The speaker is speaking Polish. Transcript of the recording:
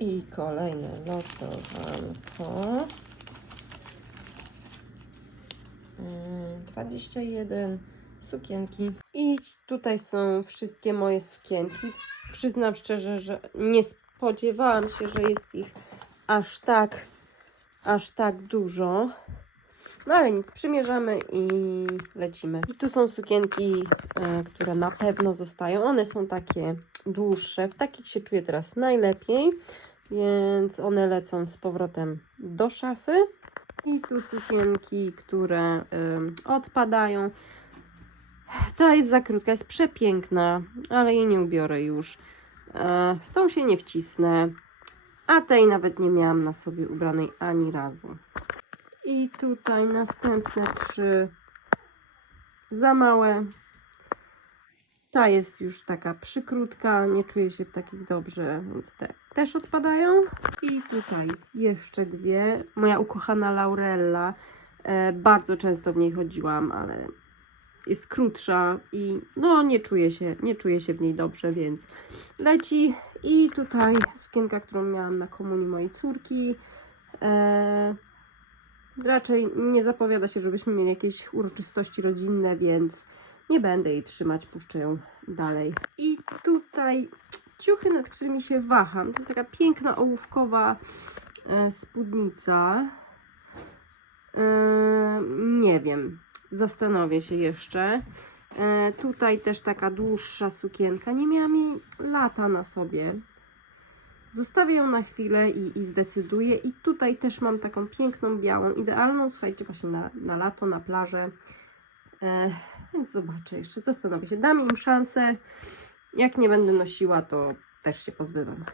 I kolejne losowanko. Mm, 21 sukienki. I tutaj są wszystkie moje sukienki. Przyznam szczerze, że nie spodziewałam się, że jest ich aż tak, aż tak dużo. No ale nic, przymierzamy i lecimy. I tu są sukienki, e, które na pewno zostają. One są takie dłuższe. W takich się czuję teraz najlepiej, więc one lecą z powrotem do szafy. I tu sukienki, które em, odpadają. Ta jest za krótka, jest przepiękna, ale jej nie ubiorę już. E, w tą się nie wcisnę, a tej nawet nie miałam na sobie ubranej ani razu. I tutaj następne trzy za małe. Ta jest już taka przykrótka, nie czuję się w takich dobrze, więc te też odpadają. I tutaj jeszcze dwie. Moja ukochana Laurella. E, bardzo często w niej chodziłam, ale jest krótsza i no nie czuję się, nie czuję się w niej dobrze, więc leci. I tutaj sukienka, którą miałam na komunii mojej córki. E, raczej nie zapowiada się, żebyśmy mieli jakieś uroczystości rodzinne, więc nie będę jej trzymać, puszczę ją dalej. I tutaj ciuchy, nad którymi się waham. To jest taka piękna ołówkowa e, spódnica. E, nie wiem, zastanowię się jeszcze. E, tutaj też taka dłuższa sukienka. Nie miałam jej lata na sobie. Zostawię ją na chwilę i, i zdecyduję. I tutaj też mam taką piękną, białą, idealną, słuchajcie, właśnie na, na lato, na plażę. E, więc zobaczę jeszcze, zastanowię się. Dam im szansę. Jak nie będę nosiła, to też się pozbywam.